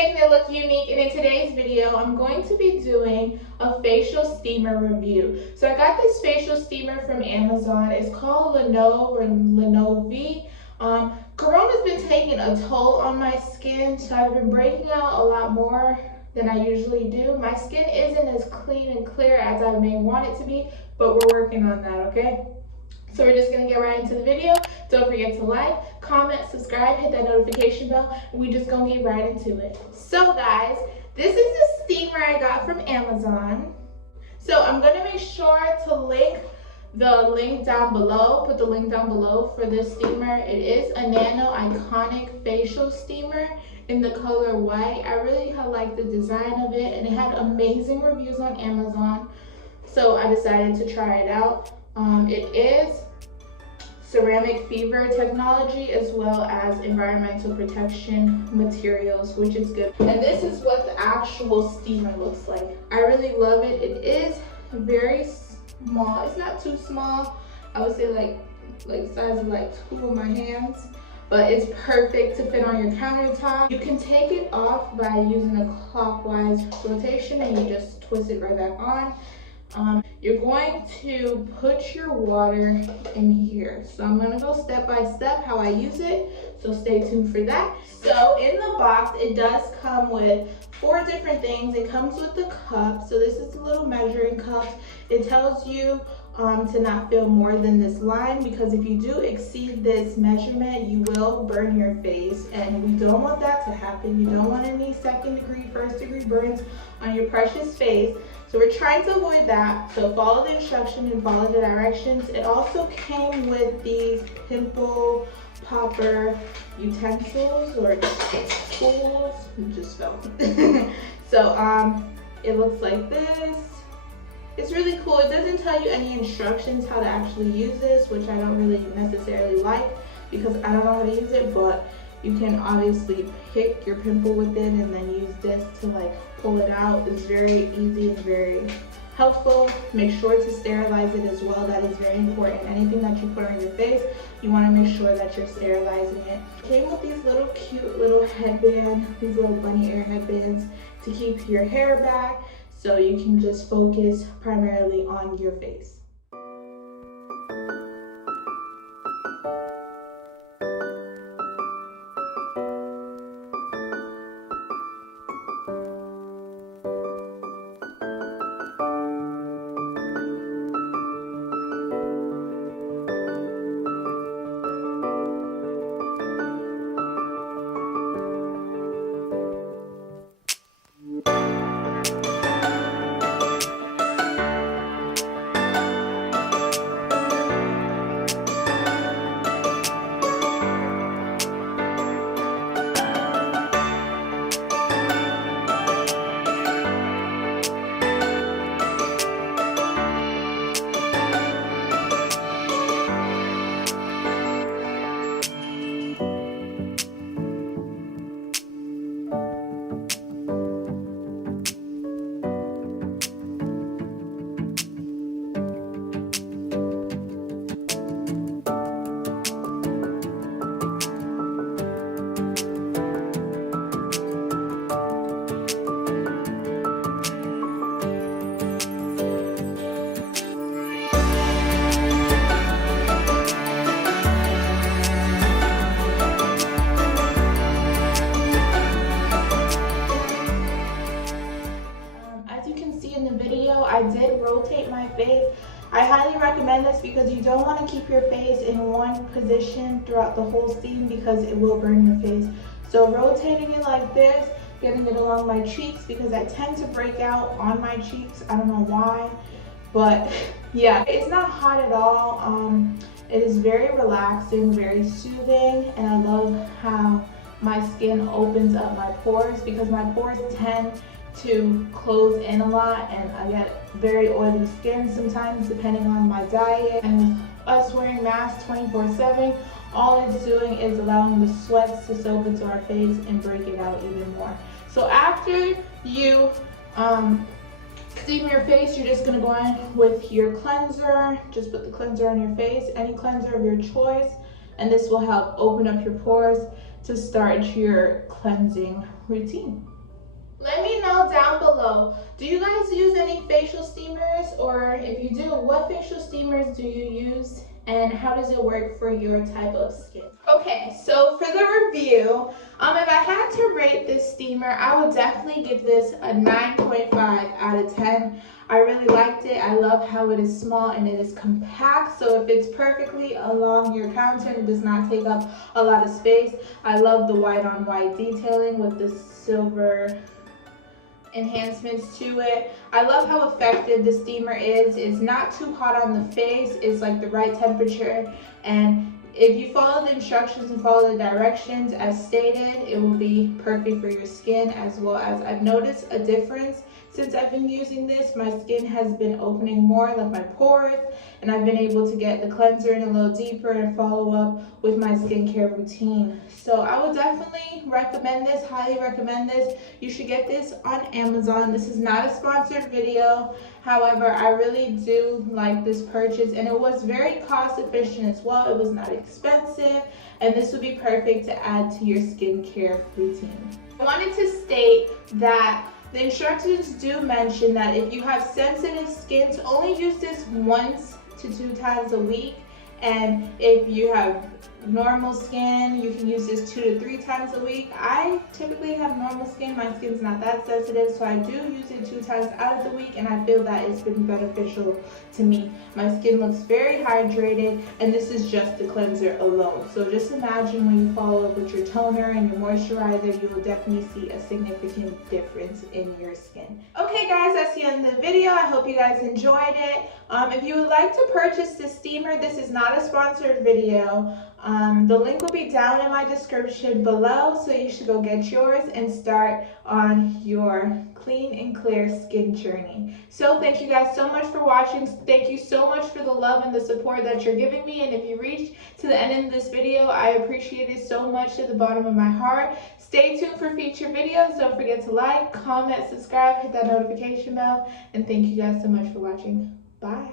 making it look unique, and in today's video I'm going to be doing a facial steamer review. So I got this facial steamer from Amazon. It's called Nano or Lenovi. Corona's been taking a toll on my skin, so I've been breaking out a lot more than I usually do. My skin isn't as clean and clear as I may want it to be, but we're working on that, okay? So we're just gonna get right into the video. Don't forget to like, comment, subscribe, hit that notification bell, and we just gonna get right into it. So guys, this is the steamer I got from Amazon. So I'm gonna make sure to link the link down below, put the link down below for this steamer. It is a Nano iconic facial steamer in the color white. I really like the design of it, and it had amazing reviews on Amazon. So I decided to try it out. It is ceramic fiber technology as well as environmental protection materials, which is good. And this is what the actual steamer looks like. I really love it. It is very small. It's not too small. I would say like size of like 2 of my hands, but it's perfect to fit on your countertop. You can take it off by using a clockwise rotation and you just twist it right back on. You're going to put your water in here. So I'm gonna go step by step how I use it. So stay tuned for that. So in the box, it does come with 4 different things. It comes with the cup. So this is a little measuring cup. It tells you to not fill more than this line, because if you do exceed this measurement, you will burn your face, and we don't want that to happen. You don't want any 2nd degree, 1st degree burns on your precious face. So we're trying to avoid that. So follow the instructions and follow the directions. It also came with these pimple popper utensils or tools. It just fell. So it looks like this. It's really cool. It doesn't tell you any instructions how to actually use this, which I don't really necessarily like because I don't know how to use it, but you can obviously pick your pimple with it and then use this to like pull it out. It's very easy and very helpful. Make sure to sterilize it as well. That is very important. Anything that you put on your face, you want to make sure that you're sterilizing it. It came with these little cute little headbands, these little bunny ear headbands to keep your hair back, so you can just focus primarily on your face. I did rotate my face. I highly recommend this because you don't want to keep your face in one position throughout the whole steam because it will burn your face. So rotating it like this, getting it along my cheeks, because I tend to break out on my cheeks. I don't know why, but yeah, it's not hot at all. It is very relaxing, very soothing, and I love how my skin opens up my pores, because my pores tend to close in a lot and I get very oily skin sometimes depending on my diet. And with us wearing masks 24/7, all it's doing is allowing the sweats to soak into our face and break it out even more. So after you steam your face, you're just gonna go in with your cleanser. Just put the cleanser on your face, any cleanser of your choice, and this will help open up your pores to start your cleansing routine. Let me know down below, do you guys use any facial steamers? Or if you do, what facial steamers do you use? And how does it work for your type of skin? Okay, so for the review, if I had to rate this steamer, I would definitely give this a 9.5 out of 10. I really liked it. I love how it is small and it is compact, so it fits perfectly along your counter and it does not take up a lot of space. I love the white on white detailing with the silver enhancements to it. I love how effective the steamer is. It's not too hot on the face. It's like the right temperature, and if you follow the instructions and follow the directions as stated, it will be perfect for your skin. As well as I've noticed a difference since I've been using this. My skin has been opening more, like my pores, and I've been able to get the cleanser in a little deeper and follow up with my skincare routine. So I would definitely recommend this, highly recommend this. You should get this on Amazon. This is not a sponsored video. However, I really do like this purchase, and it was very cost efficient as well. It was not expensive, and this would be perfect to add to your skincare routine. I wanted to state that the instructions do mention that if you have sensitive skin, to only use this 1 to 2 times a week, and if you have normal skin, you can use this 2 to 3 times a week. I typically have normal skin. My skin's not that sensitive, so I do use it 2 times out of the week, and I feel that it's been beneficial to me. My skin looks very hydrated, and this is just the cleanser alone. So just imagine when you follow up with your toner and your moisturizer, you will definitely see a significant difference in your skin. Okay guys, that's the end of the video. I hope you guys enjoyed it. If you would like to purchase this steamer, this is not a sponsored video. The link will be down in my description below, so you should go get yours and start on your clean and clear skin journey. So thank you guys so much for watching. Thank you so much for the love and the support that you're giving me, and if you reached to the end of this video, I appreciate it so much to the bottom of my heart. Stay tuned for future videos. Don't forget to like, comment, subscribe, hit that notification bell, and thank you guys so much for watching. Bye.